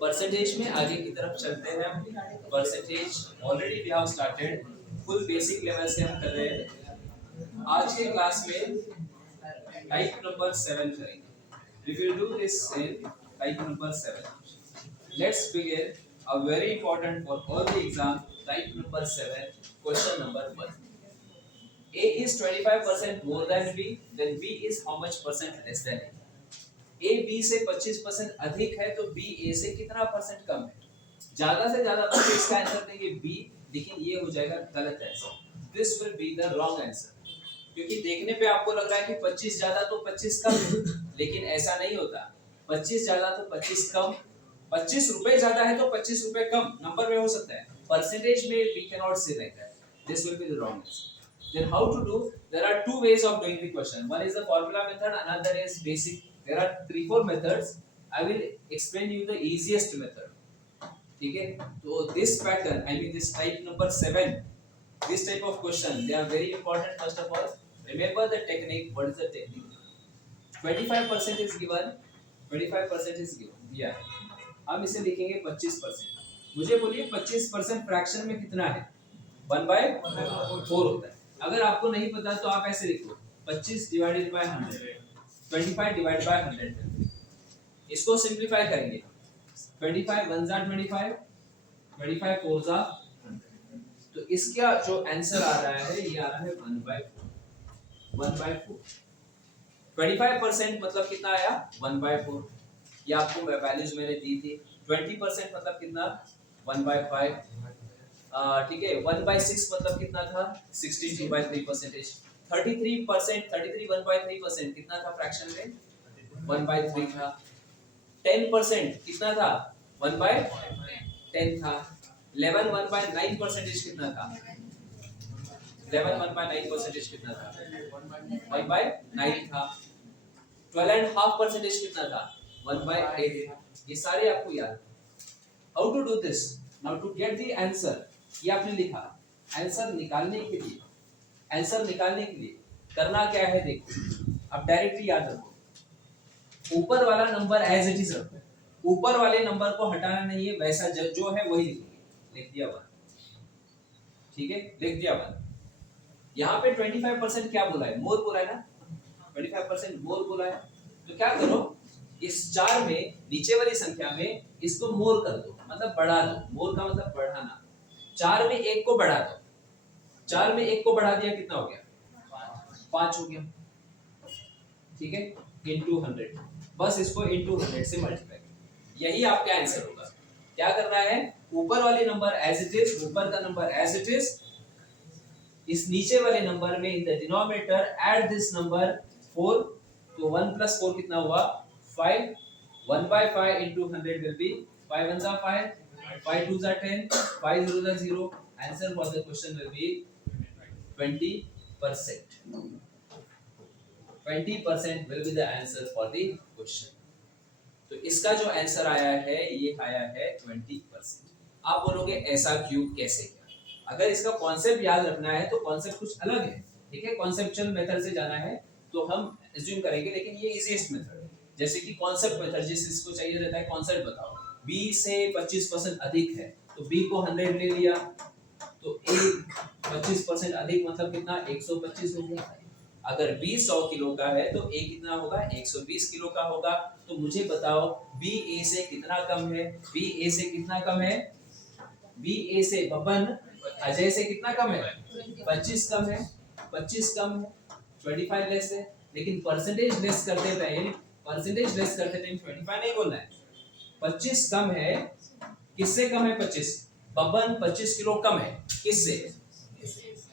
Percentage में आगे की तरफ चलते हैं हम। Percentage already we have started, full basic level से हम कर रहे हैं। आज के क्लास में टाइप नंबर 7 करेंगे। We will do this in type number 7। Let's begin a very important for all the exam, type number 7, question number 1। A is 25% more than B, then B is how much percent less than A? A B से 25% अधिक है तो B A से कितना percent कम है? ज्यादा से ज्यादा तो इसका आंसर देंगे B, लेकिन ये हो जाएगा गलत answer. This will be the wrong answer। क्योंकि देखने पे आपको लग रहा है कि 25 ज्यादा तो 25 कम है, लेकिन ऐसा नहीं होता। 25 ज्यादा तो 25 कम, 25 रुपए ज्यादा है तो 25 रुपए कम नंबर में हो सकता है, परसेंटेज में we cannot say like that। This will be the wrong answer। Then how to do? There are two ways of doing the question. One is the formula method, another is basic. There are 3-4 methods. I will explain you the easiest method. ठीक है? So this pattern, I mean this type number 7, this type of question, they are very important. First of all, remember the technique. What is the technique? 25% is given. 25% is given. Yeah. हम इसे लिखेंगे 25%. मुझे बोलिए 25% fraction में कितना है? 1/4 होता है। अगर आपको नहीं पता तो आप ऐसे लिखो 25 डिवाइडेड बाय 100, 25 डिवाइड बाय 100। इसको सिंपलीफाई करेंगे। 25 1 जा 25, 25 4 जा 100। तो इसका जो आंसर आ रहा है ये आ रहा है 1/4। 1/4 25% मतलब कितना आया? 1/4। ये आपको वैल्यूज मैंने दी थी। 20% मतलब कितना? 1/5। ठीक है। 1/6 मतलब कितना था? 62/3%। 33% 33 1/3% कितना था फ्रैक्शन में? 1/3 था। 10% कितना था? 1/10 था। 11 1/9% कितना था? 11 1/9% कितना था? 1/9 था। 12.5% कितना था? 1/8। ये सारे आपको याद। How to do this? Now to get the answer, ये आपने लिखा। आंसर निकालने के लिए, आंसर निकालने के लिए करना क्या है देखो। अब डायरेक्टली याद रखो, ऊपर वाला नंबर एज इट इज रखो। ऊपर वाले नंबर को हटाना नहीं है, वैसा जो है वही लिखेंगे। लिख दिया 1। ठीक है, लिख दिया 1। यहाँ पे 25% क्या बोला है? मोर बोला है ना। 25% मोर बोला है, तो क्या करो, इस 4 में नीचे वाली संख्या में इसको मोर कर दो, मतलब बढ़ा दो। मोर का मतलब बढ़ाना। 4 में 1 को बढ़ा दो। 4 में 1 को बढ़ा दिया, कितना हो गया? 5 हो गया। ठीक है, इनटू 100। बस इसको इनटू 100 से मल्टीप्लाई। यही आपका आंसर होगा। क्या करना है? ऊपर वाले नंबर एज इट इज, ऊपर का नंबर एज इट इज, इस नीचे वाले नंबर में in the denominator add this number 4। तो 1 + 4 कितना हुआ? 5। 1/5 into 100 will be 5 1 are 5, 5 2 are 10, 5 0 are 0। Answer for the question will be 20%। 20% will be the answer for the question। तो इसका जो आंसर आया है ये आया है 20%। आप बोलोगे ऐसा क्यों, कैसे क्या? अगर इसका कॉन्सेप्ट याद रखना है तो कॉन्सेप्ट कुछ अलग है। ठीक है, कॉन्सेप्चुअल मेथड से जाना है तो हम अज्यूम करेंगे, लेकिन ये इजीएस्ट मेथड है। जैसे कि कॉन्सेप्ट मेथड, जिसको चाहिए रहता है कॉन्सेप्ट बताओ। B से 25% अधिक है तो B को 100 ले लिया, तो A 25% अधिक मतलब कितना? 125 हो गया। अगर B 100 किलो का है तो A कितना होगा? 120 किलो का होगा। तो मुझे बताओ B A से कितना कम है? B A से कितना कम है? B A से बबन अजय से कितना कम है? 25 कम है। 25 कम है, 25 लेस है। लेकिन परसेंटेज लेस करते टाइम, परसेंटेज लेस करते टाइम 25 नहीं बोलना है। 25 कम है, किससे कम है? 25। बबन 25 किलो कम है, किससे?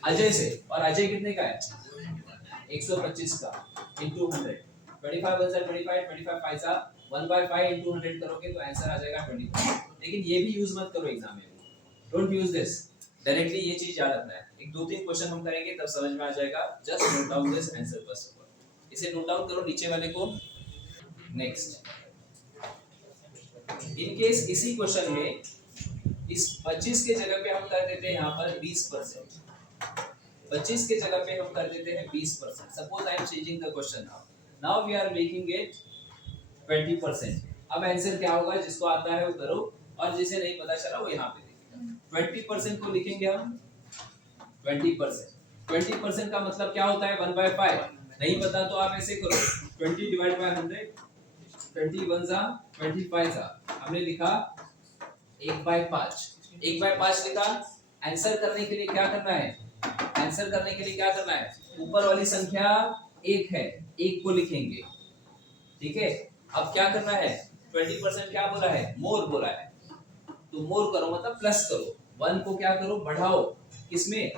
अजय से। और अजय कितने का है? 125 का। इनटू 100। 25 1 25, 25 5 1/5 इनटू 100 करोगे तो आंसर आ जाएगा 25। लेकिन ये भी यूज मत करो एग्जाम में। Don't use this directly. ये चीज याद रखना है। एक 2-3 क्वेश्चन हम करेंगे तब समझ में आ जाएगा। Just note down this answer first of all. इसे नोट डाउन करो नीचे वाले को। नेक्स्ट, इन केस इसी क्वेश्चन में इस 25 के जगह पे हम कर देते हैं यहाँ पर 20%। 25 के जगह पे हम कर देते हैं 20%। Suppose I am changing the question now. Now we are making it 20%। अब आंसर क्या होगा, जिसको आता है वो करो और जिसे नहीं पता चला वो यहाँ पे लिखेगा। 20% को लिखेंगे हम 20%। 20% का मतलब क्या होता है 1/5। नहीं पता तो आप ऐसे करो 20 डिवाइड बाय 100, 21 जा 25 जा, हमने लिखा 1/5। 1/5 लिखा। आंसर करने के लिए क्या करना है, आंसर करने के लिए क्या करना है, ऊपर वाली संख्या 1 है, 1 को लिखेंगे, ठीक है। अब क्या करना है, 20% क्या बोला है, मोर बोला है, तो मोर करो मतलब प्लस करो, 1 को क्या करो बढ़ाओ, किसमें,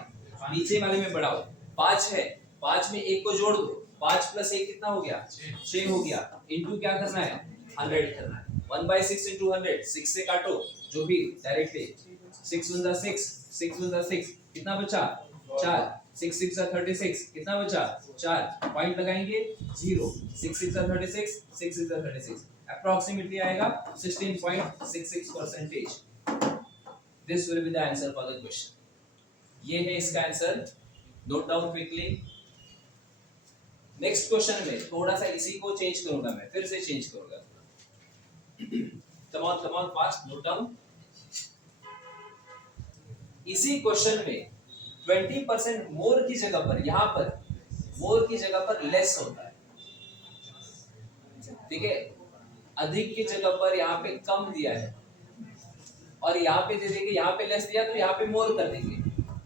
नीचे वाले में बढ़ाओ। 5 है, 5 में 1 को जोड़ दो, 5 प्लस 1 कितना हो गया, 6 हो गया। इनटू क्या करना है, 100 करना है। 1/6 इनटू 100, 6 से काटो जो भी डायरेक्टली, 6 1 6, 6 1 6, कितना बचा 4, 6 6 36, कितना बचा 4, पॉइंट लगाएंगे 0, 6 6 36, 6 6 36, अप्रोक्सीमेटली आएगा 16.66%। This will be the answer for the question. ये है इसका answer, note down quickly. Next question में थोड़ा सा इसी को चेंज करूंगा, मैं फिर से चेंज करूंगा। Come on fast, note down. इसी क्वेश्चन में 20% मोर की जगह पर, यहां पर मोर की जगह पर लेस होता है, ठीक है। अधिक की जगह पर यहाँ पे कम दिया है और यहाँ पे दे देंगे, यहाँ पे लेस दिया तो यहाँ पे मोर कर देंगे।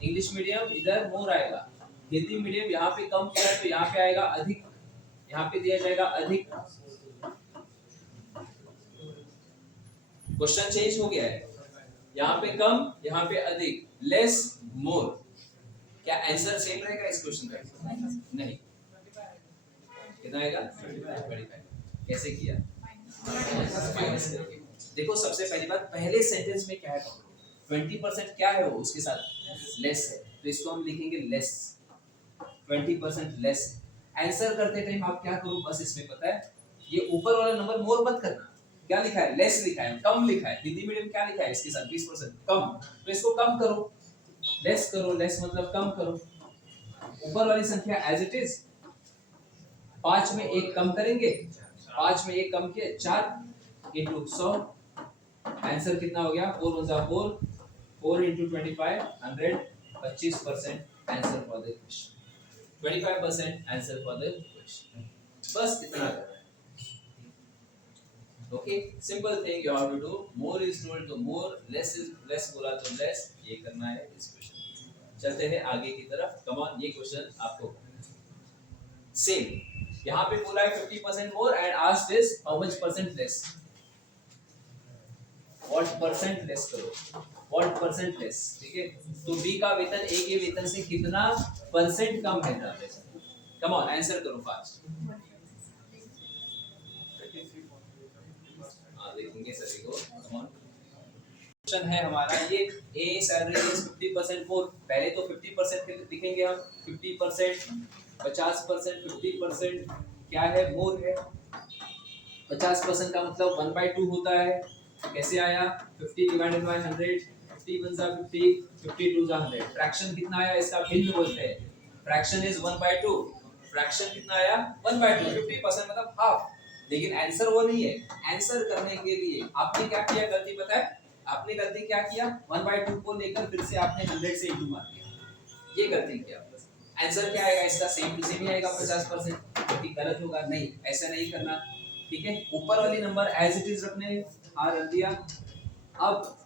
इंग्लिश मीडियम इधर मोर आएगा, हिंदी मीडियम यहाँ पे कम किया है तो यहाँ पे आएगा अधिक, यहाँ पे दिया जाएगा अधिक। क्वेश्चन चेंज हो गया है, यहाँ पे कम, यहाँ पे अधिक, लेस मोर। क्या आंसर सेम रहेगा इस क्वेश्चन का? नहीं। कितना आएगा 25। कैसे किया, माइनस करके। देखो सबसे पहली बात, पहले सेंटेंस में क्या है, 20% क्या है वो उसके साथ लेस है, तो इसको हम लिखेंगे लेस, 20% लेस। आंसर करते टाइम आप क्या करो, बस इसमें पता है ये ऊपर वाला नंबर मोर मत करना, क्या लिखा है लेस लिखा है, कम लिखा है। हिंदी मीडियम क्या लिखा है इसके साथ 20% कम, तो इसको कम करो, लेस करो, लेस मतलब कम करो। ऊपर वाली संख्या एज इट इज, 5 में 1 कम करेंगे, 5 में 1 कम किया 4 into 100, आंसर कितना हो गया 4 1 4, 4 into 25 100, 25% answer for the question, 25% answer for the question. बस इतना करना है, okay. Simple thing you have to do, more is told तो मोर, लेस इज लेस बोला तो लेस, ये करना है इस क्वेश्चन। चलते हैं आगे की तरफ, कम ऑन। ये क्वेश्चन आपको सेम यहाँ पे बोला है 50% more and asked is how much percent less, what percent less करो, व्हाट परसेंट लेस, ठीक है। तो बी का वेतन ए के वेतन से कितना परसेंट कम है, कम ऑन आंसर करो फास्ट। हां देखेंगे सभी को, कम ऑन। क्वेश्चन है हमारा ये, ए सैलरी इज 50% मोर, पहले तो 50% लिखेंगे हम, 50%, 50%, 50% क्या है मोर है, 50% का मतलब 1/2 होता है। कैसे आया, 50 डिवाइडेड बाय 100, 50 1 जा 50, 52 जा 100। फ्रैक्शन कितना आया इसका, भिन्न बोलते हैं, फ्रैक्शन इज 1/2, फ्रैक्शन कितना आया 1/2, 50% मतलब हाफ। लेकिन आंसर वो नहीं है, आंसर करने के लिए आपने क्या किया, गलती पता है आपने गलती क्या किया, 1/2 को लेकर फिर से आपने 100 से इंटू मार दिया, ये गलती किया। आंसर क्या आएगा इसका, सेम टू सेम ही आएगा 50%, क्योंकि गलत होगा नहीं, ऐसा नहीं करना, ठीक है। ऊपर वाली नंबर एज इट इज रखने, रख दिया। अब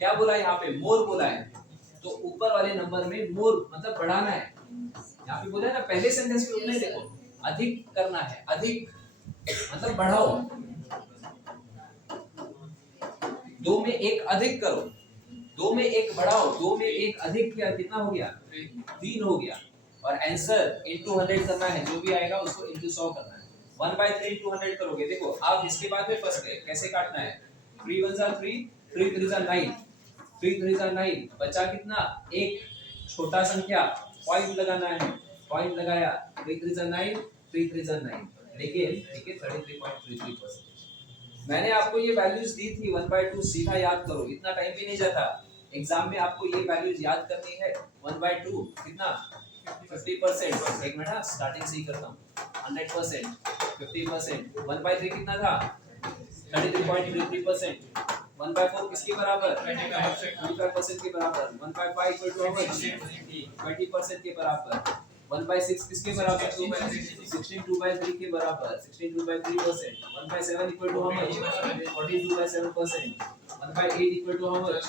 क्या बोला यहाँ पे, मोर बोला है, तो ऊपर वाले नंबर में मोर मतलब बढ़ाना है। यहाँ पे बोला है ना, पहले सेंटेंस में उन्हें देखो, अधिक करना है, अधिक मतलब बढ़ाओ, 2 में 1 अधिक करो, 2 में 1 बढ़ाओ, 2 में 1 अधिक किया, कितना हो गया 3 हो गया। और आंसर इनटू 100 करना है, जो भी आएगा उसको इनटू 100 करना है। 1/3 इनटू 100 करोगे, देखो आप इसके बाद में फंस गए, कैसे काटना है, 3 1 जा 3, 3 3 जा 9, 3 3 जा 9, बचा कितना, एक छोटा संख्या, पॉइंट लगाना है, पॉइंट लगाया, 3 3 जा 9, 3 3 जा 9, लेकिन ठीक है 33.33%। मैंने आपको ये वैल्यूज दी थी 1/2, सीधा याद करो, इतना टाइम भी नहीं जाता एग्जाम में, आपको ये वैल्यूज याद करनी है। 1/2 कितना 50%, एक मिनट स्टार्टिंग से ही करता हूँ, 100%, 50%, 1/3 कितना था 33.33%। 1/4 किसके बराबर? 25% के बराबर। 1/5 इक्वल टू हाउ मच? 20% के बराबर। 1/6 किसके बराबर? 16 2/3 के बराबर। 16 2/3%। 1/7 equal to how much? 42/7%। 1/8 equal to how much?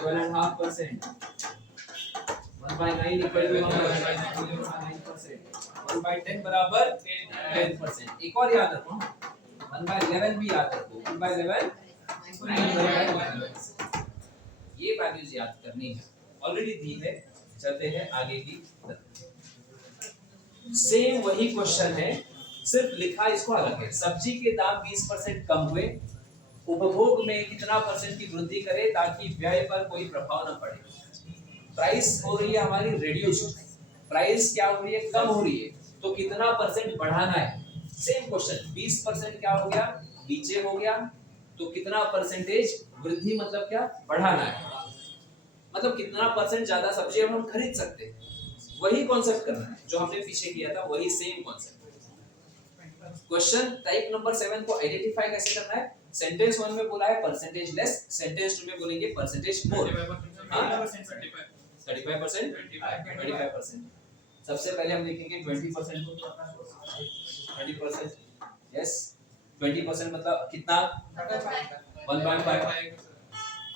12.5%। 1/9 equal to how much? 9%। 1/10 बराबर 10%। एक और याद रखो, 1/11 भी याद रखो। 1/11 ये वैल्यूज याद करनी है, ऑलरेडी दी है। चलते हैं आगे की तरफ। सेम वही क्वेश्चन है, सिर्फ लिखा इसको अलग है। सब्जी के दाम 20% कम हुए, उपभोग में कितना परसेंट की वृद्धि करें ताकि व्यय पर कोई प्रभाव न पड़े। प्राइस हो रही है हमारी रिड्यूस्ड, प्राइस क्या हो रही है? कम हो रही है, तो कितना परसेंट बढ़ाना है। सेम क्वेश्चन, 20% क्या हो गया? नीचे हो गया, तो कितना परसेंटेज वृद्धि मतलब क्या? बढ़ाना है, मतलब कितना परसेंट ज्यादा सब्जी अब हम खरीद सकते हैं। वही कॉन्सेप्ट करना है जो हमने पीछे किया था, वही same concept. Question type number 7 को आइडेंटिफाई कैसे करना है? सेंटेंस 1 में बोला है परसेंटेज लेस, सेंटेंस 2 में बोलेंगे परसेंटेज मोर। 35%, 25%। सबसे पहले हम लिखेंगे 20% को। 20%, यस। 20% मतलब कितना? 1/5।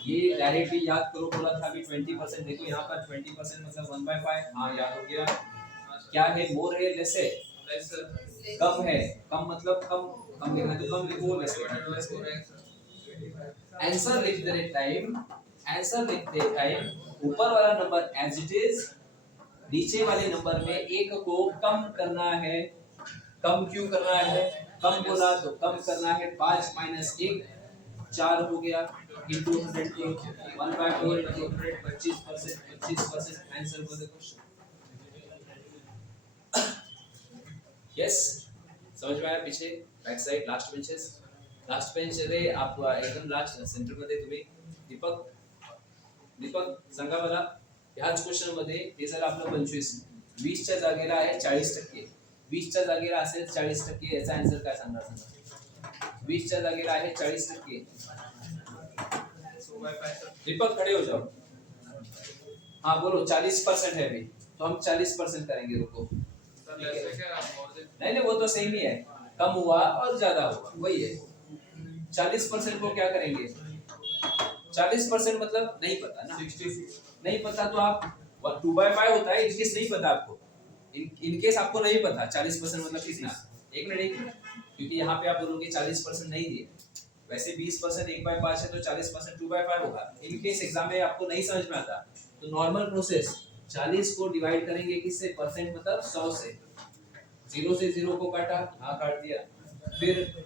ये डायरेक्टली याद करो, बोला था अभी 20%। देखो यहाँ पर 20% मतलब 1/5। हाँ, याद हो गया। क्या है? मोर है, लेस है? कम है। कम मतलब कम लिखना है तो कम लिखो, लेस। आंसर लिखते टाइम, आंसर लिखते टाइम ऊपर वाला नंबर एज इट इज, नीचे वाले नंबर में एक को कम करना है। कम क्यों करना है? कम बोला तो कम करना है। 5 - 1 4 हो गया, into 100 को 1/4 into 100 25%। Answer for the question. Yes, समझ में आया? पीछे back side last benches, last bench रे आप एकदम लास्ट सेंटर मध्ये तुम्ही दीपक सांगा मला, ह्याच क्वेश्चन मध्ये हे जर आपलं 25 20 च्या जागेला आहे 40%, 20 च्या जागेला असेल 40%, याचा आन्सर काय सांगणार? सांगा। 20 च्या जागेला आहे 40%। दीपक खड़े हो जाओ। हाँ बोलो, 40% है अभी, तो हम 40% करेंगे। रुको, नहीं वो तो सेम ही है, कम हुआ और ज्यादा हुआ वही है। 40% को क्या करेंगे? 40% मतलब नहीं पता ना, 66 नहीं पता तो आप 2/5 होता है। इनकेस नहीं पता आपको, इनकेस आपको नहीं पता 40% मतलब कितना, एक मिनट, क्योंकि यहाँ पे आप बोलोगे 40% नहीं दिए, वैसे 20% 1/5 है तो 40% 2/5 होगा। इनकेस एग्जाम में आपको नहीं समझ में आता तो नॉर्मल प्रोसेस, 40 को डिवाइड करेंगे किससे? परसेंट मतलब 100 से। 0 से 0 को काटा, हाँ काट दिया। फिर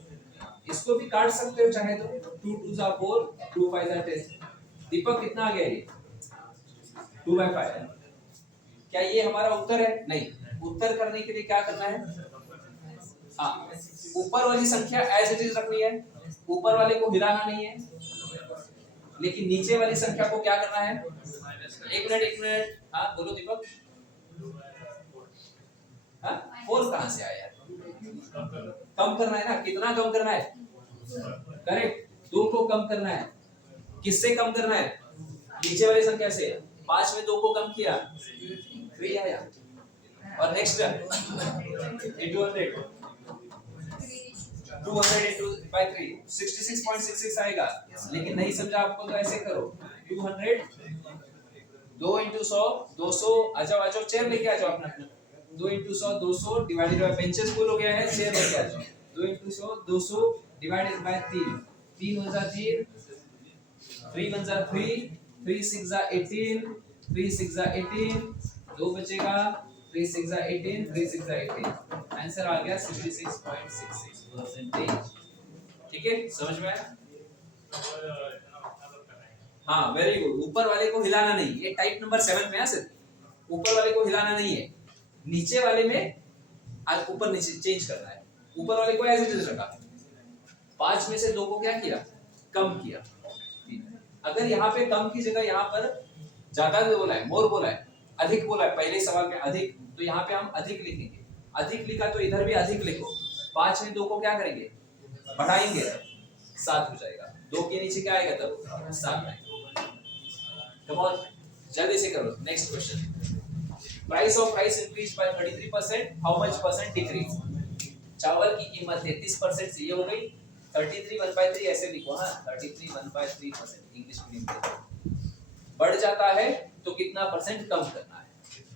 इसको भी काट सकते हो चाहे तो, 2 2 जा 4, 2 5 जा 10। दीपक कितना आ गया ये? 2/5। क्या ये हमारा उत्तर है? नहीं। उत्तर करने के लिए क्या करना है? हाँ, ऊपर वाली संख्या एज इट इज रखनी है, ऊपर वाले को हिलाना नहीं है, लेकिन नीचे वाली संख्या को क्या करना है? एक मिनट, हाँ बोलो दीपक। हाँ, 4 कहाँ से आया? कम करना है ना, कितना कम करना है? करेक्ट, 2 को कम करना है। किससे कम करना है? नीचे वाली संख्या से। 5 में 2 को कम किया, 3 आया। और नेक्स्ट into 100, 200 into by 3 66.66 आएगा। लेकिन नहीं समझा आपको तो ऐसे करो, 200 2 into 100 200, आ जाओ चेयर लेके आ जाओ अपना। 2 into 100 200 divided by benches full हो गया है, चेयर लेके आ जाओ। 2 into 100 200 डिवाइडेड बाय 3, 3 1 जा 3, 3 1 जा 3, 3 6 जा 18, 3 6 जा 18, 2 बचेगा, 3 6 जा 18, 3 6 जा 18। आंसर आ गया 66.66%। ठीक है, समझ में आया? हाँ वेरी गुड। ऊपर वाले को हिलाना नहीं, ये टाइप नंबर 7 में है। सिर्फ ऊपर वाले को हिलाना नहीं है, नीचे वाले में आज ऊपर नीचे चेंज करना है। ऊपर वाले को एज इट इज रखा, 5 में से 2 को क्या किया? कम किया। अगर यहाँ पे कम की जगह यहाँ पर ज्यादा बोला है, मोर बोला है, अधिक बोला है, पहले सवाल में अधिक, तो यहाँ पे हम अधिक लिखेंगे। अधिक लिखा तो इधर भी अधिक लिखो। 5 में 2 को क्या करेंगे? बढ़ाएंगे। 7 हो जाएगा, 2 के नीचे क्या आएगा तब 7 आएगा। कम ऑन जल्दी से करो। Next question, price of rice increase by 33%, how much percent decrease. चावल की कीमत 33% से ये हो गई 33 1/3, ऐसे लिखो। हाँ 33 1/3% इंग्लिश मीडियम बढ़ जाता है तो कितना परसेंट कम करना है।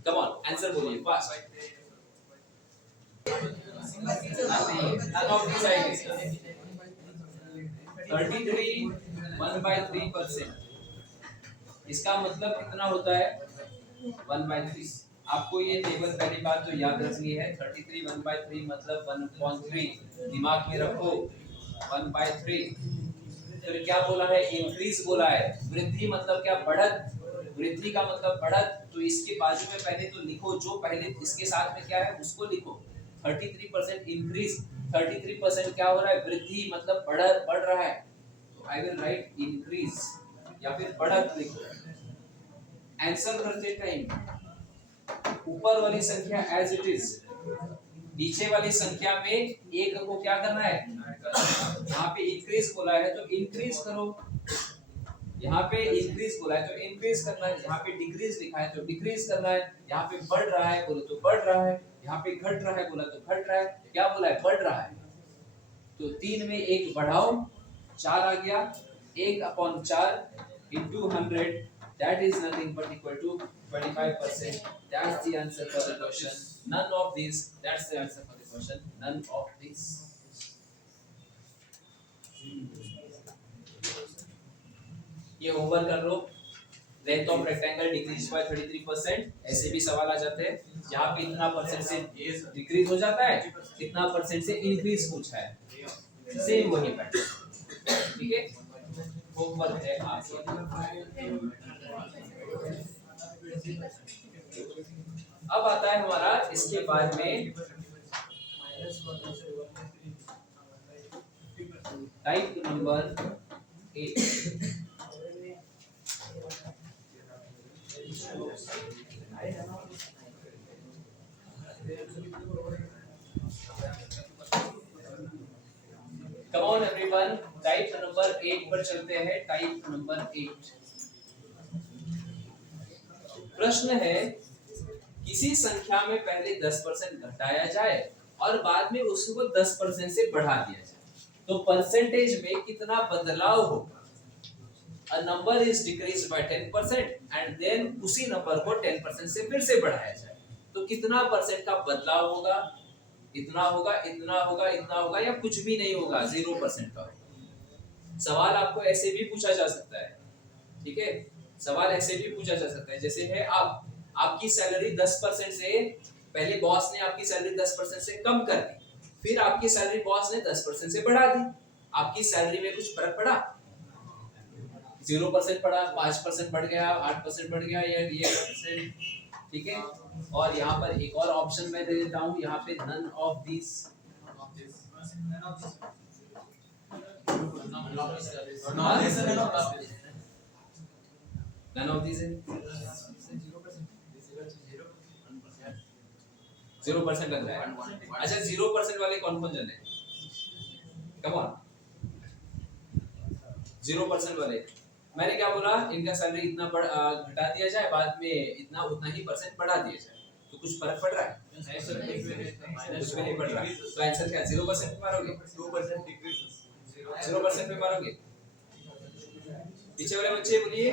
कम ऑन आंसर बोलिए fast. none of these ideas। 33 1/3%, इसका मतलब कितना होता है 1/3। आपको ये टेबल पहली बात तो याद रखनी है। 33 1/3 मतलब 1/3, दिमाग में रखो 1/3। फिर क्या बोला है, इंक्रीज बोला है। वृद्धि मतलब क्या, बढ़त। वृद्धि का मतलब बढ़त, तो इसके बाजू में पहले तो लिखो, जो पहले इसके साथ में क्या है उसको लिखो। 33% इंक्रीज, 33% क्या हो रहा है, वृद्धि मतलब बढ़ रहा है, तो आई विल राइट इंक्रीज या फिर बढ़त लिखो। आंसर करते टाइम ऊपर वाली संख्या एज इट इज, नीचे वाली संख्या में एक को क्या करना है, यहाँ पे इंक्रीज बोला है तो इंक्रीज करो, यहाँ पे इंक्रीज बोला है तो इंक्रीज करना है, यहाँ पे डिक्रीज लिखा है तो डिक्रीज करना है, यहाँ पे बढ़ रहा है बोलो तो बढ़ रहा है, यहाँ पे घट रहा है बोला तो घट रहा है, क्या बोला है बढ़ रहा है। तो 3 में 1 बढ़ाओ 4 आ गया, 1/4 into 100, that is nothing but equal to 25%. That's the answer for the question. None of these, that's the answer for the question. None of these. ये होमवर्क कर लो। Length of rectangle decreases by 33%, ऐसे भी सवाल आ जाते हैं। यहाँ पे इतना परसेंट से डिक्रीज हो जाता है, कितना परसेंट से इंक्रीज पूछा है, सेम वही पैटर्न। ठीक है, होमवर्क है आपका। अब आता है हमारा इसके बाद में type number 8। Come on everyone, type number 8 पर चलते हैं। टाइप नंबर 8 प्रश्न है, किसी संख्या में पहले 10% घटाया जाए और बाद में उसको 10% से बढ़ा दिया जाए तो परसेंटेज में कितना बदलाव होगा। A number is decreased by 10% and then उसी नंबर को 10% से फिर से बढ़ाया जाए तो कितना परसेंट का बदलाव होगा। इतना होगा, इतना होगा, इतना होगा, या कुछ भी नहीं होगा, 0% का होगा। सवाल आपको ऐसे भी पूछा जा सकता है। ठीक है, सवाल ऐसे भी पूछा जा सकता है, जैसे है आपकी सैलरी 10% से, पहले बॉस ने आपकी सैलरी 10% से कम कर दी, फिर आपकी सैलरी बॉस ने 10% से बढ़ा दी, आपकी सैलरी में कुछ फर्क पड़ा, 0% पड़ा, 5% बढ़ गया, 8% बढ़ गया, या ये परसेंट। ठीक है, और यहाँ पर एक और ऑप्शन मैं दे देता हूँ, यहाँ पे none of this, none of these है, 0% लग रहा है। अच्छा 0% वाले कौन कौन जन है, कम ऑन 0% वाले। मैंने क्या बोला, इनका सैलरी इतना घटा दिया जाए, बाद में इतना उतना ही परसेंट बढ़ा दिया जाए, तो कुछ फर्क पड़ रहा है, कुछ भी नहीं पड़ रहा, तो आंसर क्या 0% पे मारोगे, 0% पे मारोगे। पीछे वाले बच्चे बोलिए,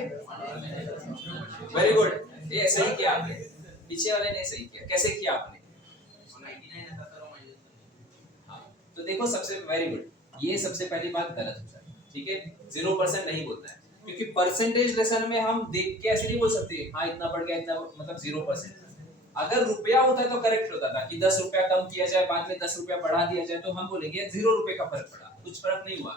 वेरी गुड, ये सही किया आपने, पीछे वाले ने सही किया। कैसे किया आपने, तो देखो सबसे वेरी गुड, ये सबसे पहली बात गलत हो जाती है। ठीक है, 0% नहीं बोलना है, क्योंकि परसेंटेज लेसन में हम देख के ऐसे नहीं बोल सकते हाँ इतना बढ़ गया, इतना मतलब 0%। अगर रुपया होता है तो करेक्ट होता था कि 10 रुपया कम किया जाए, बाद में 10 रुपया बढ़ा दिया जाए, तो हम बोलेंगे 0 रुपए का फर्क पड़ा, कुछ फर्क नहीं हुआ।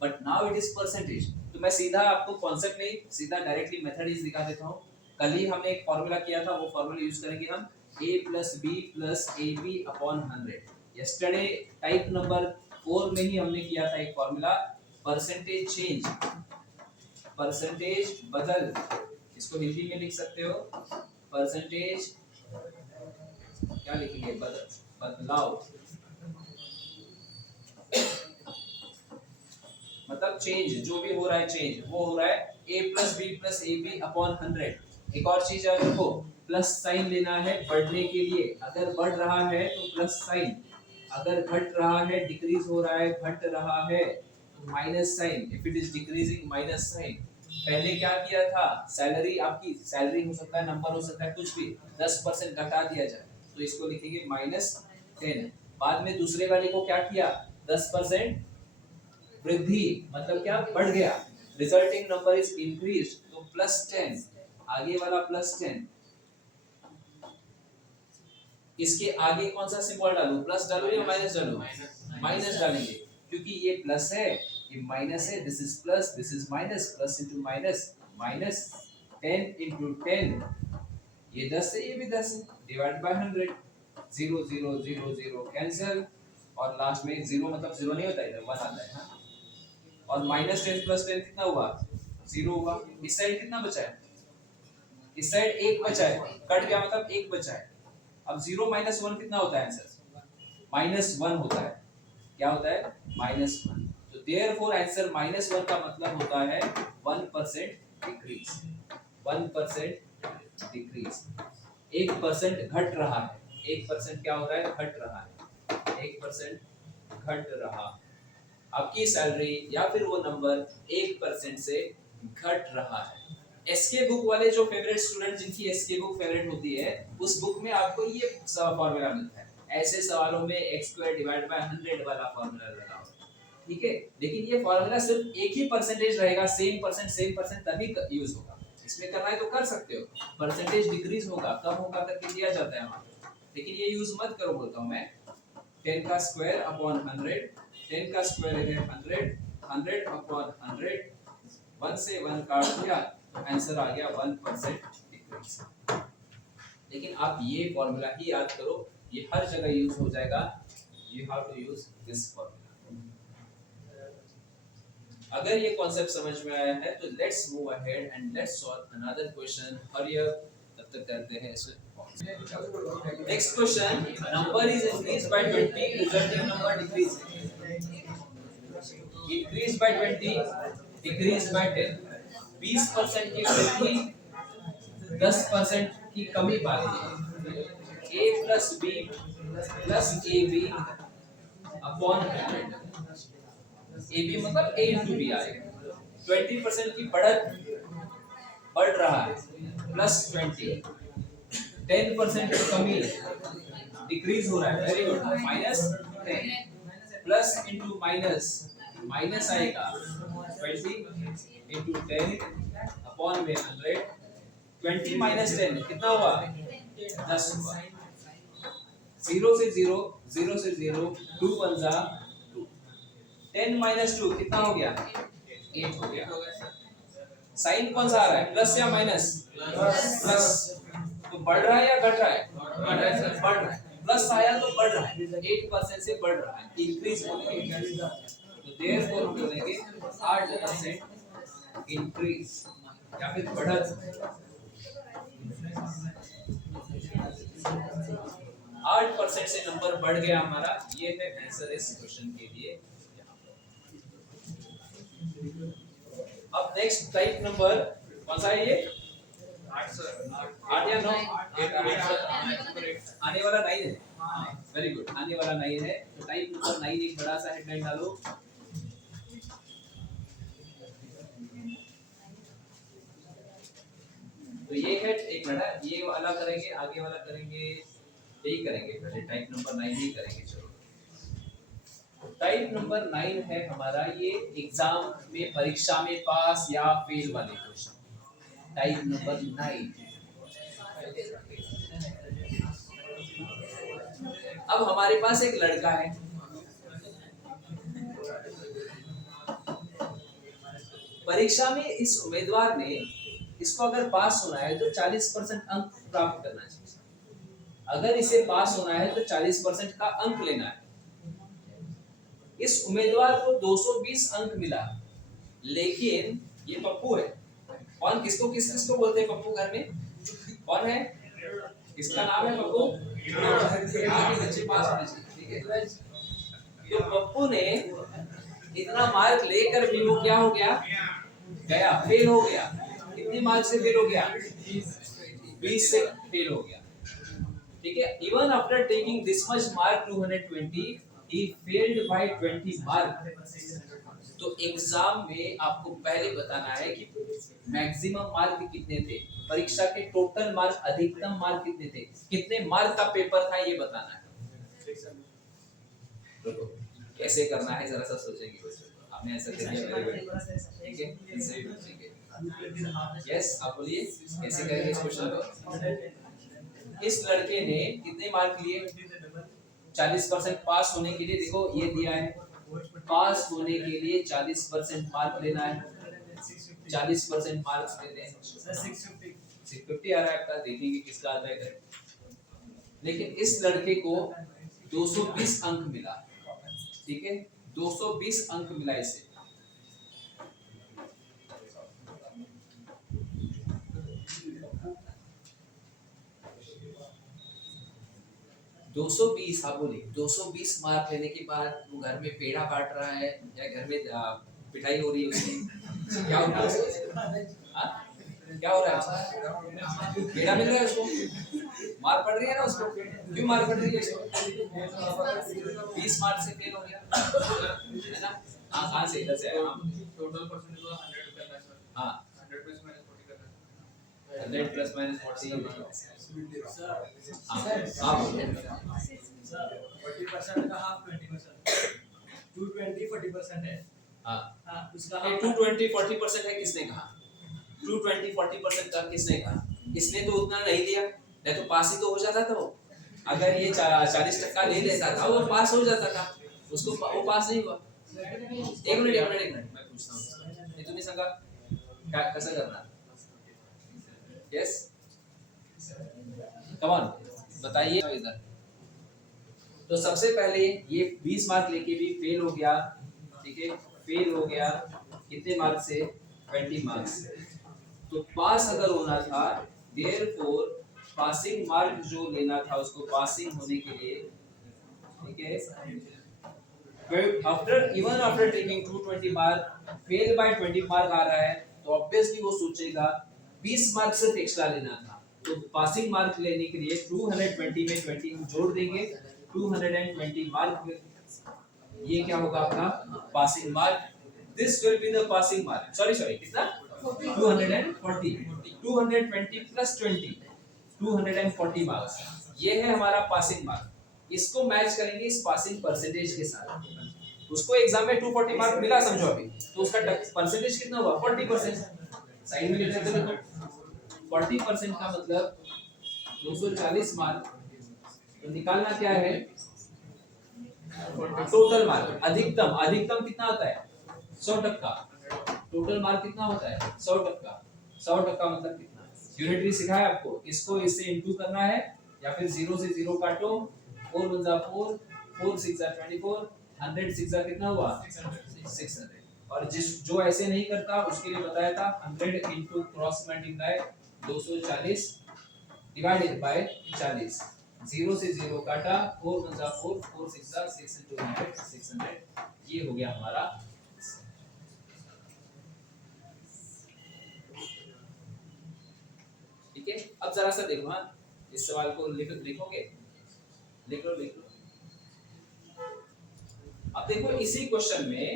But now it is percentage, तो मैं सीधा आपको कॉन्सेप्ट नहीं, सीधा डायरेक्टली मेथड ही दिखा देता हूँ। कल ही हमने एक फॉर्मूला किया था, वो फॉर्मूला यूज करेंगे हम, a plus b plus ab upon 100। Yesterday type number 4 में ही हमने किया था एक फॉर्मूला, परसेंटेज चेंज, परसेंटेज बदल, इसको हिंदी में लिख सकते हो परसेंटेज, क्या लिखेंगे, बदलाव। मतलब चेंज जो भी हो रहा है चेंज वो हो रहा है a plus b plus a b upon 100। एक और चीज अगर को प्लस साइन लेना है बढ़ने के लिए, अगर बढ़ रहा है तो प्लस साइन, अगर घट रहा है डिक्रीज हो रहा है घट रहा है तो minus sign, if it is decreasing minus sign. पहले क्या किया था, सैलरी आपकी सैलरी हो सकता है नंबर हो सकता है कुछ भी 10% घटा दिया जाए तो इसको लिखेंगे -10। बाद में दूसरे वाले को क्या किया 10% वृद्धि मतलब क्या बढ़ गया, रिजल्टिंग नंबर इज इंक्रीज तो +10, आगे वाला +10। इसके आगे कौन सा सिंबल डालूं, प्लस डालूं या माइनस डालूं, माइनस डालेंगे क्योंकि ये प्लस है ये माइनस है, this is plus this is minus, plus into minus minus 10 into 10, ये 10 है ये भी 10 है, डिवाइड बाय 100, 0 0 0 0 कैंसिल और लास्ट में 0 मतलब 0 नहीं होता इधर 1 आता है हाँ? और -10 + 10 कितना हुआ 0 हुआ। इस साइड कितना बचा है, इस साइड 1 बचा है, कट गया मतलब 1 बचा है। अब 0 - 1 कितना होता है आंसर, -1 होता है, क्या होता है -1। तो देयरफॉर आंसर -1 का मतलब होता है 1% डिक्रीज, 1% डिक्रीज, 1% घट रहा है, 1% क्या हो रहा है घट रहा है, 1% घट रहा है। आपकी सैलरी या फिर वो नंबर 1% से घट रहा है। एसके बुक वाले जो फेवरेट स्टूडेंट जिनकी एसके बुक फेवरेट होती है उस बुक में आपको ये फॉर्मूला मिलता है, ऐसे सवालों में x² डिवाइड बाय 100 वाला फॉर्मूला लगाओ, ठीक है। लेकिन ये फॉर्मूला सिर्फ एक ही परसेंटेज रहेगा, सेम परसेंट तभी यूज होगा। इसमें करना है तो कर सकते हो, परसेंटेज डिक्रीज होगा कम होगा करके दिया जाता है वहां पे, लेकिन ये यूज मत करो बोलता हूं मैं। 10 का स्क्वायर अपॉन 100, 10 का स्क्वायर है 100, 100 अपॉन 100, 1 से 1 काट दिया तो आंसर आ गया 1% डिक्रीज। लेकिन आप ये फॉर्मूला ही याद करो, ये हर जगह यूज हो जाएगा, you have to use this formula. अगर ये कॉन्सेप्ट समझ में आया है तो let's move ahead and let's solve another question. Hurry up, तब तक करते हैं इसे। Next question, number is increase by 20, resulting number decrease, increase by 20 decrease by 10। 20% की वृद्धि 10% की कमी पाई, a plus b plus a b upon 100, a b मतलब a इंटू बी आएगा। 20% की बढ़त बढ़ रहा है +20, 10% की कमी डिक्रीज हो रहा है, very good, -10 plus into minus, minus आएगा 20 इंटू 10 अपॉन में 100, 20 - 10 कितना हुआ 10 हुआ। 0 से 0, 0 से 0, 2 1 जा 2, 10 - 2 कितना हो गया 8 हो गया। साइन कौन सा आ रहा है, प्लस या माइनस, प्लस, तो बढ़ रहा है या घट रहा है, बढ़ रहा है, प्लस आया तो बढ़ रहा है, 8% से बढ़ रहा है, इंक्रीज बोलेंगे, तो देयरफॉर हम बोलेंगे 8% इंक्रीज या फिर बढ़त, 8% से नंबर बढ़ गया हमारा, ये है आंसर इस क्वेश्चन के लिए। अब नेक्स्ट टाइप नंबर कौन सा है ये, 8 या 9, आने वाला 9 है, वेरी गुड, आने वाला 9 है। तो टाइप नंबर 9 एक बड़ा सा हेडलाइन डालो, तो ये है एक बड़ा, ये वाला करेंगे आगे वाला करेंगे, यही करेंगे पहले, टाइप नंबर 9 ही करेंगे। चलो टाइप नंबर 9 है हमारा ये एग्जाम में परीक्षा में पास या फेल वाले क्वेश्चन, टाइप नंबर 9। अब हमारे पास एक लड़का है, परीक्षा में इस उम्मीदवार ने इसको अगर पास होना है तो 40% अंक प्राप्त करना चाहिए। अगर इसे पास होना है तो 40% का अंक लेना है। इस उम्मीदवार को 220 अंक मिला, लेकिन ये पप्पू है, कौन किसको किसको बोलते हैं पप्पू घर में, कौन है, इसका नाम है पप्पू, आगे बच्चे पास होने चाहिए, ठीक है। तो पप्पू ने इतना मार्क लेकर भी वो क्या हो गया, गया, फेल हो गया। कितने मार्क से फेल हो गया, 20 से फेल हो गया। ठीक है, even after taking this much mark 220 ही फेल्ड बाय 20 मार्क। तो एग्जाम में आपको पहले बताना है कि मैक्सिमम मार्क कितने थे, परीक्षा के टोटल मार्क, अधिकतम मार्क कितने थे, कितने मार्क का पेपर था, ये बताना है। तो कैसे करना है जरा सा सोचेंगे, आपने ऐसा कर दिया वेरी गुड। ठीक है, इनसे भी पूछेंगे। यस, आप बोलिए कैसे करेंगे इस क्वेश्चन को। इस लड़के ने कितने मार्क लिए, 40% पास होने के लिए, देखो ये दिया है, पास होने के लिए 40% मार्क लेना है, 40% मार्क्स लेने हैं। 650 आ रहा है आपका, देखेंगे किसका आता है। लेकिन इस लड़के को 220 अंक मिला, ठीक है, 220 अंक मिला इसे। दो सौ बीस, हाँ बोलिए, 220 मार्क लेने के बाद वो घर में पेड़ा काट रहा है या घर में पिटाई हो रही है उसकी, क्या हो रहा है, क्या हो रहा है, पेड़ा मिल रहा है उसको, मार पड़ रही है ना उसको, क्यों मार पड़ रही है उसको, 20 मार्क से फेल हो गया है ना। हाँ, कहाँ से, इधर से आया, टोटल परसेंटेज 100 करना है सर। हाँ, 100 प्लस माइनस 40 करना है, 100 प्लस माइनस 40 आप 40% का हाफ 20%, 220 40% है। हाँ, उसका 220 40% है, किसने कहा 220 40% का, किसने कहा, इसने तो उतना नहीं लिया, नहीं तो पास ही तो हो जाता था वो। अगर ये 40% ले लेता था वो पास हो जाता था, उसको वो पास नहीं हुआ। एक मिनट मैं पूछता हूँ, ये तुम्हें संगा कैसा करना, यस कम ऑन बताइए इधर। तो सबसे पहले ये 20 मार्क लेके भी फेल हो गया, ठीक है, फेल हो गया, कितने मार्क से, 20 मार्क्स से। तो पास अगर होना था, देयरफॉर पासिंग मार्क जो लेना था उसको, पासिंग होने के लिए, ठीक है, after taking 220 mark fail by 20 mark आ रहा है, तो ऑब्वियसली वो सोचेगा 20 मार्क सिर्फ एक्स्ट्रा लेना था, तो पासिंग मार्क लेने के लिए 220 में 20 जोड़ देंगे, 220 मार्क, ये क्या होगा आपका passing mark, this will be the passing mark, sorry कितना 240, 220 प्लस 20 240 मार्क्स, ये है हमारा पासिंग मार्क। इसको मैच करेंगे इस पासिंग परसेंटेज के साथ, उसको एग्जाम में 240 मार्क मिला समझो अभी, तो उसका परसेंटेज कितना हुआ 40%, साइड में लिख देते हैं 40% का मतलब 240 मार्क, तो निकालना क्या है टोटल मार्क, अधिकतम कितना आता है 100%, टोटल मार्क कितना होता है 100%, 100% मतलब कितना, यूनिटरी सिखाया आपको, इसको इससे इनटू करना है या फिर 0 से 0 काटो, 4 1 जा 4, 4 6 जा 24, 100 6 जा कितना हुआ 600। और जो ऐसे नहीं करता उसके लिए बताया था 100 into cross multiply 240 divided by 40, 0 से 0 काटा, 4 1 जा 4, 4 6 जा 6 into 100 600, ये हो गया हमारा। ठीक है, अब जरा सा देखो, हाँ इस सवाल को लिखोगे, लिख लो। अब देखो इसी क्वेश्चन में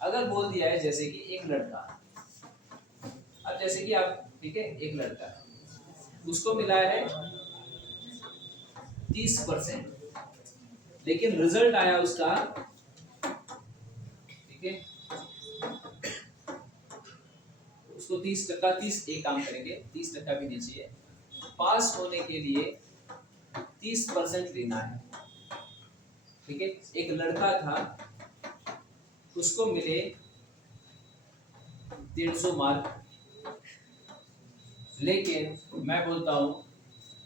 अगर बोल दिया है जैसे कि एक लड़का, अब जैसे कि आप, ठीक है, एक लड़का उसको मिला है 30%, लेकिन रिजल्ट आया उसका, ठीक है, उसको 30%, 30 एक काम करेंगे 30% भी नहीं चाहिए, पास होने के लिए 30% लेना है, ठीक है, एक लड़का था उसको मिले 150 मार्क, लेकिन मैं बोलता हूं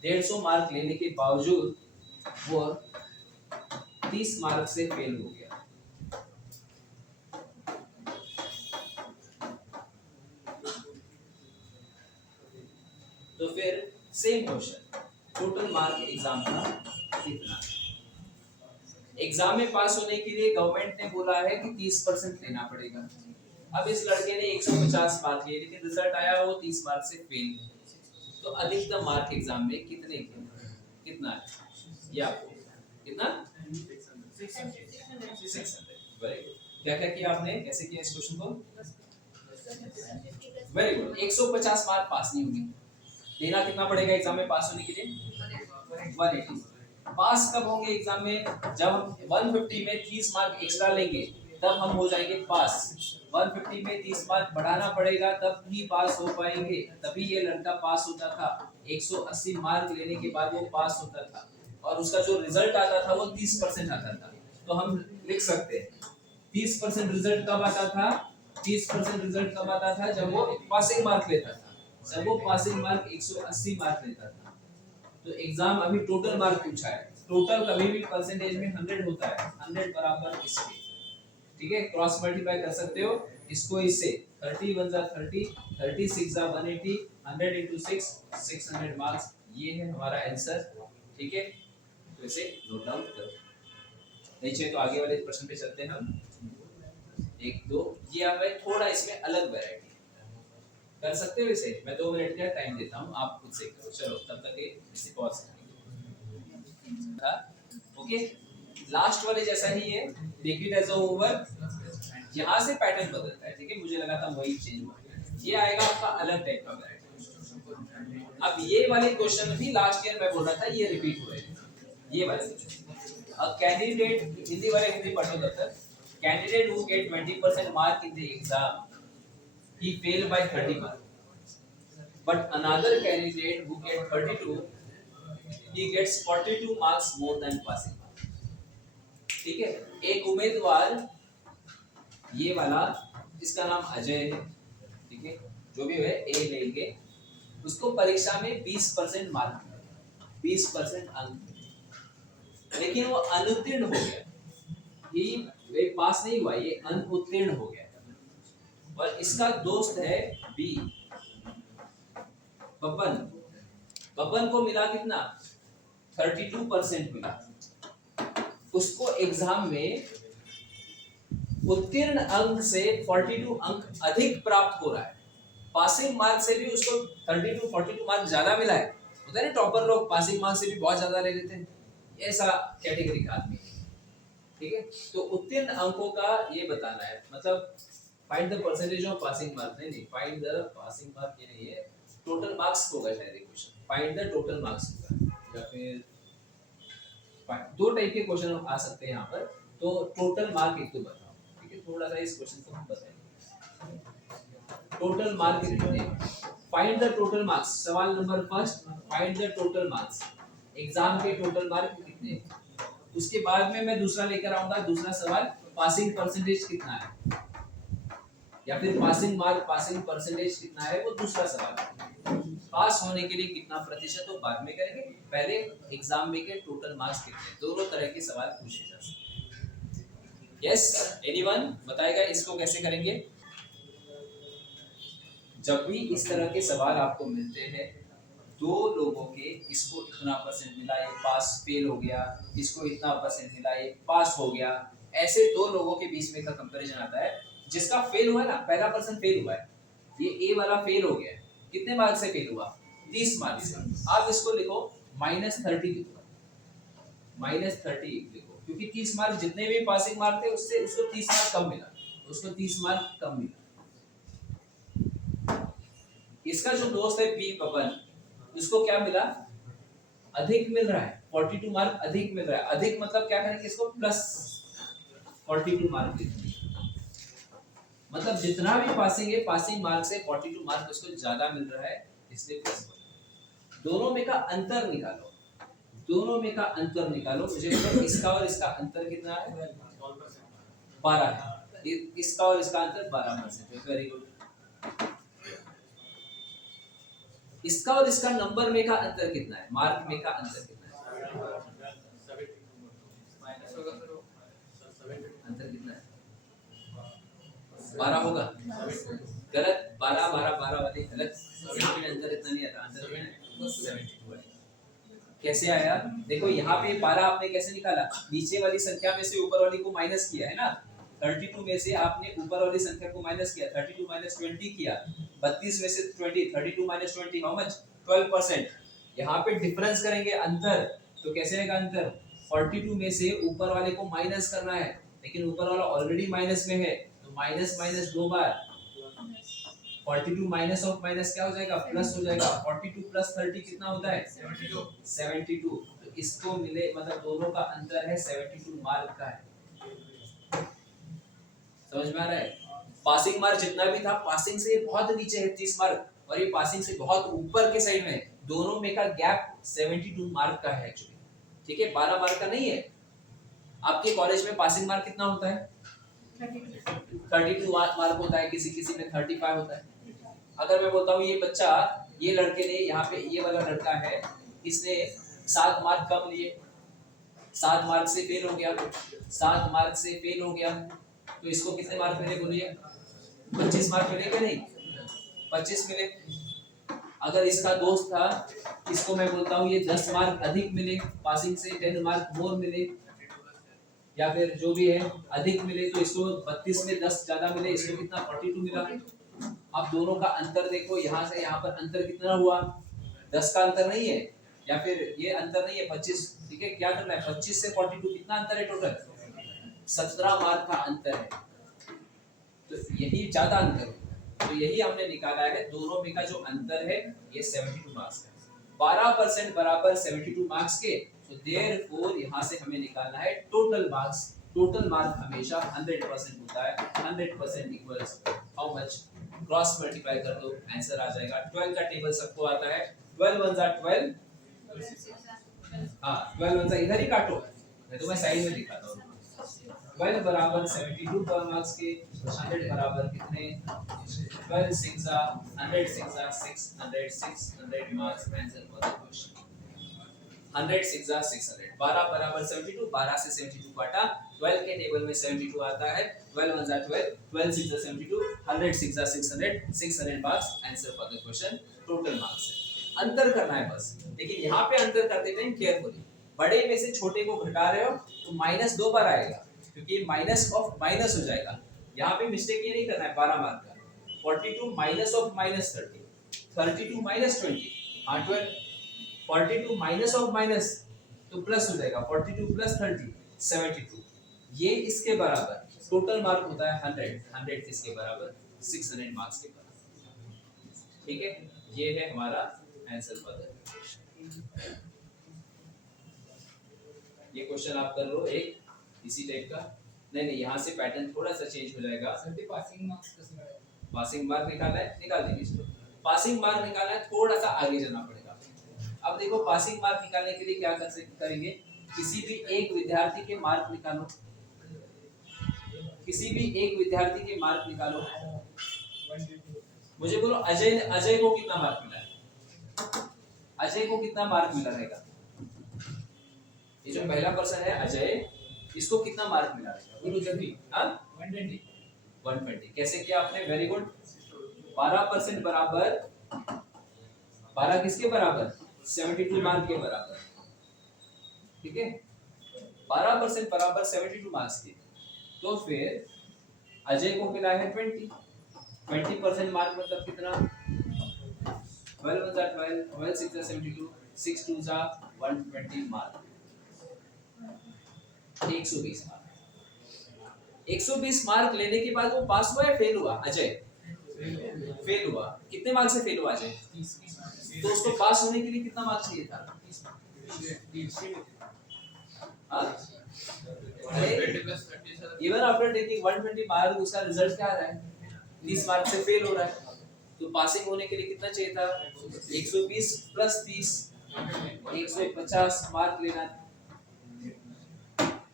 150 मार्क लेने के बावजूद वो 30 मार्क से फेल हो गया, तो फिर same question, total mark exam का कितना, एग्जाम में पास होने के लिए गवर्नमेंट ने बोला है कि 30% लेना पड़ेगा। अब इस लड़के ने 150 मार्क लिए लेकिन रिजल्ट आया वो 30 मार्क से फेल। तो अधिकतम मार्क एग्जाम में कितने के कितना है ये आपको कितना 600। Very good. क्या क्या किया आपने, कैसे किया इस क्वेश्चन को? Very good. 150 मार्क पास नहीं होंगे, लेना कितना पड़ेगा एग्जाम में पास होने के लिए? 180। पास कब होंगे एग्जाम में? जब हम 150 में 30 मार्क एक्स्ट्रा लेंगे तब हम हो जाएंगे पास। 150 में 30 मार्क बढ़ाना पड़ेगा तब ही पास हो पाएंगे। तभी ये लड़का पास होता था। 180 मार्क लेने के बाद वो पास होता था और उसका जो रिजल्ट आता था वो 30% आता था। तो हम लिख सकते हैं 30% रिजल्ट कब आता था? 30% रिजल्ट कब आता था? जब वो पासिंग मार्क लेता था। जब वो पासिंग मार्क 180 मार्क लेता था। तो एग्जाम अभी टोटल मार्क पूछा है। टोटल कभी भी परसेंटेज में 100 होता है। 100 बराबर इसके, ठीक है, क्रॉस मल्टीप्लाई कर सकते हो इसको इससे। 30 1 जा 30, 30 6 जा 180, 100 into 6 600 मार्क्स। ये है हमारा आंसर, ठीक है। तो इसे नोट डाउन करो। नहीं चाहिए तो आगे वाले प्रश्न पे चलते हैं हम। 1 2 ये हमें थोड़ा इसमें अलग वैरायटी कर सकते हो इसे। मैं 2 मिनट का टाइम देता हूँ, आप खुद से करो। चलो तब तक इसे पॉज करेंगे। ओके, लास्ट वाले जैसा ही है, take it as a homework. यहाँ से पैटर्न बदलता है, ठीक है। मुझे लगा था वही चेंज हुआ। ये आएगा आपका अलग टाइप का वैरायटी। अब ये वाले क्वेश्चन भी लास्ट ईयर मैं बोल रहा था ये रिपीट हुए। ये वाले क्वेश्चन अ कैंडिडेट, हिंदी वाले हिंदी पढ़ो तब तक। Candidate who get 20% mark in the exam he failed by 30 marks, but another candidate who get 32 he gets 42 marks more than passing mark। ठीक है, एक उम्मीदवार ये वाला, इसका नाम अजय है, ठीक है, जो भी है ए लेंगे, उसको परीक्षा में 20% मार्क, 20% अंक, लेकिन वो अनुत्तीर्ण हो गया। ये पास नहीं हुआ, ये अनुत्तीर्ण हो गया। और इसका दोस्त है बी, बब्बन। बब्बन को मिला कितना? 32% मिला। उसको एग्जाम में उत्तीर्ण अंक से 42 अंक अधिक प्राप्त हो रहा है। पासिंग मार्क से भी उसको 32 42 मार्क ज्यादा मिला है। होता है ना, टॉपर लोग पासिंग मार्क से भी बहुत ज्यादा ले लेते हैं, ऐसा कैटेगरी का आदमी, ठीक है। तो उत्तीर्ण अंकों का ये बताना है, मतलब find the percentage of passing mark, नहीं फाइंड द पासिंग मार्क, ये नहीं है, टोटल मार्क्स होगा शायद ये question. Find the total marks होगा, या फिर दो टाइप के क्वेश्चन आ सकते हैं यहाँ पर। तो टोटल मार्क एक तो बताओ, ठीक है, थोड़ा सा इस क्वेश्चन को हम बताएंगे। टोटल मार्क कितने? Find the total marks. सवाल नंबर first, find the total marks. Exam के टोटल मार्क कितने? उसके बाद में मैं दूसरा लेकर आऊंगा, दूसरा सवाल पासिंग परसेंटेज कितना है, या फिर पासिंग मार्क पासिंग परसेंटेज कितना है, वो दूसरा सवाल। पास होने के लिए कितना प्रतिशत वो बाद में करेंगे, पहले एग्जाम में के टोटल मार्क्स कितने, दोनों तरह के सवाल पूछे जा सकते हैं। यस, एनीवन बताएगा इसको कैसे करेंगे? जब भी इस तरह के सवाल आपको मिलते हैं, दो लोगों के, इसको इतना परसेंट मिला ये पास फेल हो गया, इसको इतना परसेंट मिला ये पास हो गया, ऐसे दो लोगों के बीच में का कंपैरिजन आता है। जिसका फेल हुआ है ना, पहला पर्सन फेल हुआ है, ये ए वाला फेल हो गया, कितने मार्क से फेल हुआ? 30 मार्क से। आप इसको लिखो -30 लिखो, -30 लिखो, क्योंकि 30 मार्क जितने भी पासिंग मार्क थे उससे उसको 30 मार्क कम मिला, उसको 30 मार्क कम मिला। इसका जो दोस्त है बी पवन, उसको क्या मिला? अधिक मिल रहा है, 42 मार्क अधिक मिल रहा है। अधिक मतलब क्या करेंगे इसको? प्लस 42 मार्क लिखेंगे, मतलब जितना भी पासिंग है, पासिंग मार्क से 42 मार्क उसको ज्यादा मिल रहा है, इसलिए प्लस। दोनों में का अंतर निकालो, दोनों में का अंतर निकालो। मुझे बताओ इसका और इसका अंतर कितना है? 12 है। इसका और इसका अंतर 12% है। Very good. इसका और इसका नंबर में का अंतर कितना है? मार्क में का अंतर कितना है? अंतर कितना है? 12 होगा? गलत। 12 12 12 वाली गलत। यहाँ पे अंतर इतना नहीं आता, अंतर कितना है? 72 है। कैसे कैसे आया? देखो यहाँ पे 12 आपने कैसे निकाला? नीचे वाली संख्या में से ऊपर वाली को माइनस किया है ना। 32 में से आपने ऊपर वाली संख्या को माइनस किया, 32 माइनस 20 किया। 32 में से 20, 32 माइनस 20 हाउ मच? 12%। यहाँ पे डिफरेंस करेंगे, अंतर। तो कैसे आएगा अंतर? 42 में से ऊपर वाले को माइनस करना है, लेकिन ऊपर वाला ऑलरेडी माइनस में है, तो माइनस माइनस दो बार 42 माइनस ऑफ माइनस क्या हो जाएगा? प्लस हो जाएगा। 42 प्लस 30 कितना होता है? 72। तो इसको मिले, मतलब दोनों का अंतर है 72 मार्क का है। समझ में आ रहा है? पासिंग मार्क जितना भी था, पासिंग से ये बहुत नीचे है 30 मार्क, और ये पासिंग से बहुत ऊपर के साइड में। दोनों में का गैप 72 मार्क का है एक्चुअली। ठीक है, 12 मार्क का नहीं है। आपके कॉलेज में पासिंग मार्क कितना होता है? 32 मार्क होता है, किसी किसी में 35 होता है। अगर मैं बोलता हूँ ये बच्चा, ये लड़के ने, यहाँ पे ये वाला लड़का है, इसने 7 मार्क कम लिए, 7 मार्क से फेल हो गया, 7 मार्क से फेल हो गया, तो इसको कितने मार्क मिले बोलिए? 25 मार्क मिले क्या? नहीं, 25 मिले। अगर इसका दोस्त था, इसको मैं बोलता हूँ ये 10 मार्क अधिक मिले, पासिंग से 10 मार्क मोर मिले, या फिर जो भी है अधिक मिले, तो इसको 32 में 10 ज्यादा मिले, इसको कितना? 42 मिला। अब दोनों का अंतर देखो, यहाँ से यहाँ पर अंतर कितना हुआ? 10 का अंतर नहीं है, या फिर ये अंतर नहीं है 25। ठीक है, क्या करना है? 25 से 42 कितना अंतर है टोटल? 17 मार्क का अंतर है। तो यही ज्यादा अंतर है, तो यही हमने निकाला है। दोनों में का जो अंतर है ये 72 मार्क्स का। 12% बराबर 72 मार्क्स के, तो देयरफॉर यहाँ से हमें निकालना है टोटल मार्क्स। टोटल मार्क हमेशा 100% होता है। 100% equals how much? Cross multiply कर दो, आंसर आ जाएगा। 12 का टेबल सबको आता है। 12 1 जा 12, हाँ 12 1 जा, इधर ही काटो, मैं तुम्हें साइड में दिखाता हूँ। 12 बराबर 72 पर मार्क्स के, 100 बराबर कितने? 12 6 जा 100, 6 जा 600, 600 marks answer for the question. 100 6 जा 600, 12 बराबर 72, 12 से 72 काटा, 12 के टेबल में 72 आता है। 12 1 जा 12, 12 6 जा 72, 100 6 जा 600, 600 marks answer for the question. Total marks है, अंतर करना है बस। लेकिन यहाँ पे अंतर करते टाइम केयरफुली, बड़े में से छोटे को घटा रहे हो तो माइनस 2 बार आएगा, क्योंकि माइनस ऑफ माइनस हो जाएगा। यहाँ पे मिस्टेक ये नहीं करना है 12 मार्क का। 42 माइनस ऑफ माइनस 30, 32 माइनस 20, हाँ 12, 42 माइनस ऑफ माइनस तो प्लस हो जाएगा, 42 प्लस 30 72। ये इसके बराबर टोटल मार्क होता है 100, 100 किसके बराबर? 600 मार्क्स के बराबर। ठीक है, ये है हमारा आंसर फॉर द। ये क्वेश्चन आप कर लो एक इसी टाइप का। नहीं, यहाँ से पैटर्न थोड़ा सा चेंज हो जाएगा। पासिंग मार्क्स कैसे मिलेगा? पासिंग मार्क निकालना है, निकाल देंगे इसको। पासिंग मार्क निकालना है, थोड़ा सा आगे जाना पड़ेगा। अब देखो पासिंग मार्क निकालने के लिए क्या करेंगे? किसी भी एक विद्यार्थी के मार्क निकालो, किसी भी एक विद्यार्थी के मार्क निकालो। मुझे बोलो अजय को कितना मार्क मिला है? अजय को कितना मार्क मिला रहेगा? ये जो पहला पर्सन है अजय, इसको कितना मार्क मिला रहेगा? बोलो जल्दी। हाँ 120। 120 कैसे किया आपने? Very good. 12% बराबर 12 किसके बराबर? 72 मार्क के बराबर। ठीक है, 12% बराबर 72 मार्क्स के। तो फिर अजय को मिला है 20% मार्क, मतलब कितना? 12 1 जा 12, 12 6 जा 72, 6 2 जा 120 मार्क, 120 मार्क। 120 मार्क लेने के बाद वो पास हुआ या फेल हुआ? अजय फेल हुआ। कितने मार्क्स से फेल हुआ अजय? तो उसको पास होने के लिए कितना मार्क्स चाहिए था? इवन आफ्टर टेकिंग 120 मार्क उसका रिजल्ट क्या आ रहा है? 30 मार्क से फेल हो रहा है। तो पासिंग होने के लिए कितना चाहिए था? 120 प्लस 30, 150 मार्क लेना।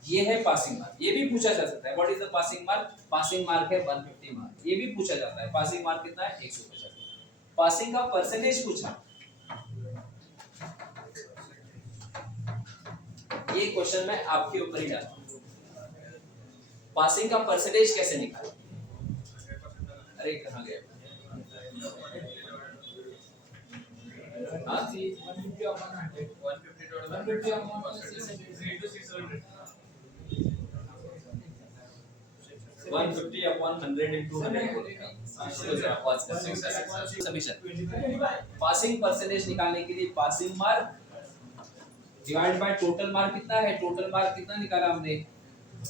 ये है पासिंग मार्क। ये भी पूछा जा सकता है, what is the passing mark? Passing mark है 150 मार्क। ये भी पूछा जाता है, पासिंग मार्क कितना है? 150। पासिंग का परसेंटेज पूछा, ये क्वेश्चन मैं आपके ऊपर ही डालता हूं। पासिंग का परसेंटेज कैसे निकालें? अरे कहां गया? 150 upon 100 into 100 बोलेगा। इसको जरा पॉज कर सकते हैं। सबमिशन पासिंग परसेंटेज निकालने के लिए passing mark divide by total mark कितना है, टोटल मार्क कितना निकाला हमने,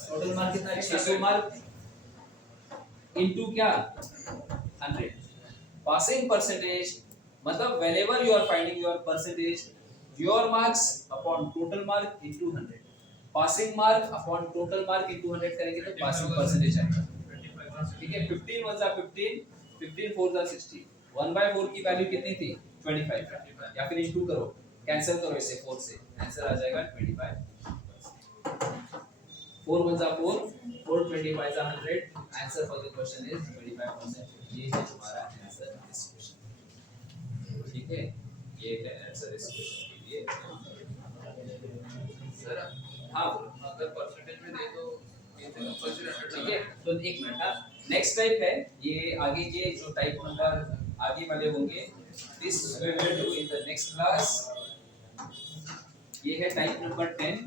टोटल मार्क कितना है 600 मार्क इनटू क्या 100। पासिंग परसेंटेज मतलब whenever you are finding your percentage your marks upon total mark into 100, passing mark upon total mark into 100 करेंगे तो passing percentage आएगा। ठीक है 15 1 जा 15 15 4 जा 60 1/4 की वैल्यू कितनी थी 25 या फिर इनटू करो कैंसिल करो इसे 4 से आंसर आ जाएगा 25 4 1 जा 4 4 25 जा 100 answer for the question is 25%। ये है तुम्हारा आंसर इस क्वेश्चन। ठीक है ये है आंसर इस क्वेश्चन के लिए। सर हाँ अगर परसेंटेज में दे तो ये तो कंपल्सरी 100 ठीक है तो एक मिनट हाँ नेक्स्ट टाइप है ये आगे के जो टाइप नंबर आगे वाले होंगे this we will do in the next class. ये है type number 10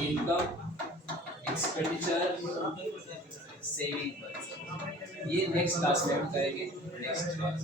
income expenditure saving. ये नेक्स्ट क्लास में हम करेंगे नेक्स्ट क्लास।